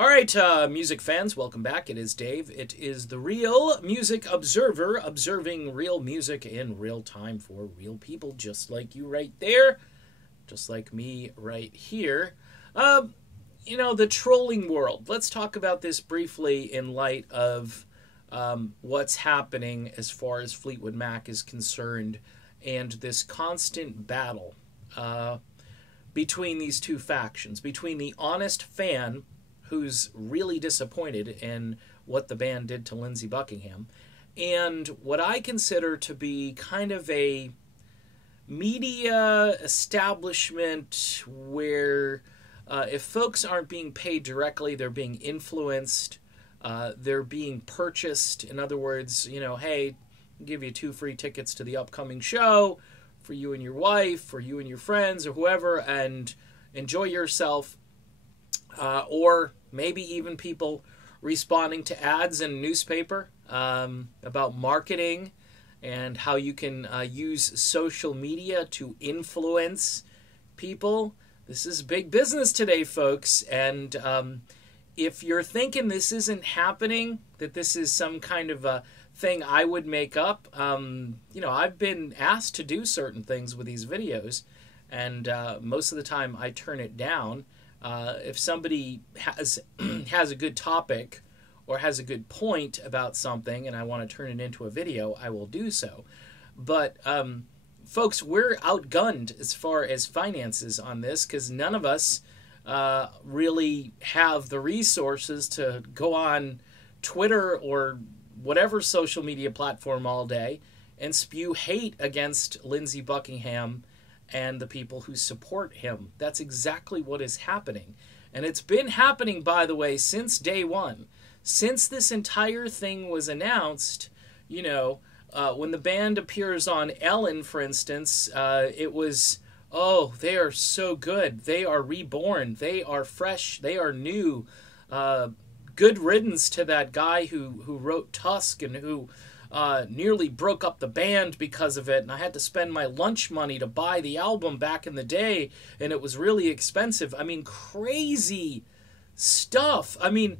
All right, music fans, welcome back. It is Dave. It is the Real Music Observer, observing real music in real time for real people, just like you right there, just like me right here. The trolling world. Let's talk about this briefly in light of what's happening as far as Fleetwood Mac is concerned and this constant battle between these two factions, between the honest fan who's really disappointed in what the band did to Lindsey Buckingham, and what I consider to be kind of a media establishment where if folks aren't being paid directly, they're being influenced, they're being purchased. In other words, hey, I'll give you 2 free tickets to the upcoming show for you and your wife, for you and your friends, or whoever, and enjoy yourself. Or maybe even people responding to ads in a newspaper about marketing and how you can use social media to influence people. This is big business today, folks. And if you're thinking this isn't happening, that this is some kind of a thing I would make up, I've been asked to do certain things with these videos, and most of the time I turn it down. If somebody has a good topic or has a good point about something and I want to turn it into a video, I will do so. But folks, we're outgunned as far as finances on this because none of us really have the resources to go on Twitter or whatever social media platform all day and spew hate against Lindsey Buckingham and the people who support him. That's exactly what is happening. And it's been happening, by the way, since day one. Since this entire thing was announced, when the band appears on Ellen, for instance, it was, oh, they are so good. They are reborn. They are fresh. They are new. Good riddance to that guy who wrote Tusk and who nearly broke up the band because of it, and I had to spend my lunch money to buy the album back in the day, and it was really expensive. I mean, crazy stuff. I mean,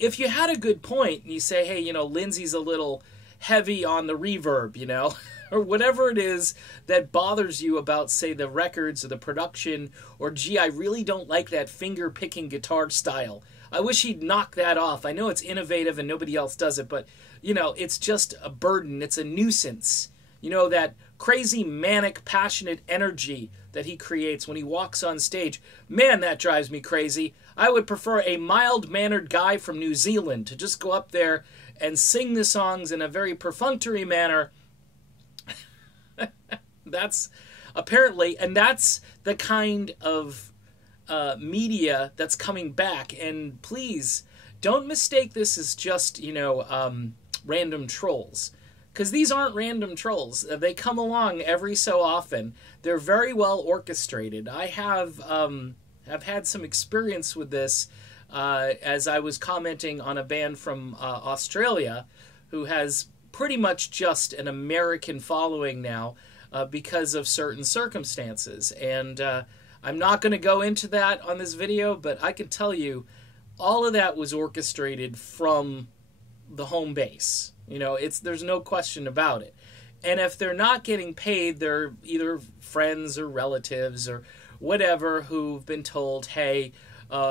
if you had a good point, and you say, hey, Lindsey's a little heavy on the reverb, or whatever it is that bothers you about, say, the records or the production, or, gee, I really don't like that finger-picking guitar style. I wish he'd knock that off. I know it's innovative and nobody else does it, but, it's just a burden. It's a nuisance. That crazy, manic, passionate energy that he creates when he walks on stage. Man, that drives me crazy. I would prefer a mild-mannered guy from New Zealand to just go up there and sing the songs in a very perfunctory manner. That's apparently, and that's the kind of media that's coming back. And please, don't mistake this as just, random trolls. Because these aren't random trolls. They come along every so often. They're very well orchestrated. I have had some experience with this as I was commenting on a band from Australia who has pretty much just an American following now because of certain circumstances. And I'm not going to go into that on this video, but I can tell you all of that was orchestrated from the home base. There's no question about it. And if they're not getting paid, they're either friends or relatives or whatever who've been told, hey,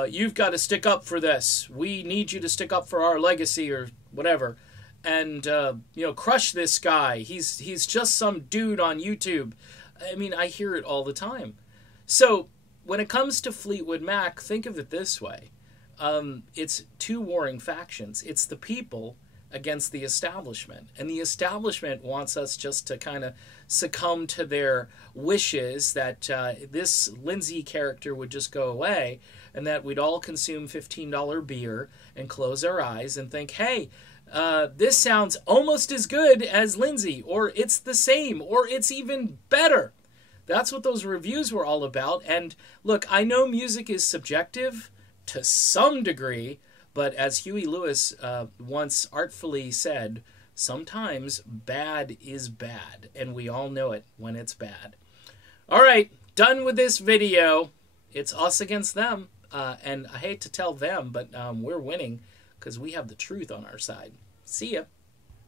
you've got to stick up for this. We need you to stick up for our legacy or whatever. And, crush this guy. He's just some dude on YouTube. I mean, I hear it all the time. So when it comes to Fleetwood Mac, think of it this way. It's 2 warring factions. It's the people against the establishment. And the establishment wants us just to kind of succumb to their wishes that this Lindsey character would just go away and that we'd all consume $15 beer and close our eyes and think, hey, this sounds almost as good as Lindsey, or it's the same, or it's even better. That's what those reviews were all about. And look, I know music is subjective to some degree, but as Huey Lewis once artfully said, sometimes bad is bad, and we all know it when it's bad. All right, done with this video. It's us against them. And I hate to tell them, but we're winning because we have the truth on our side. See ya.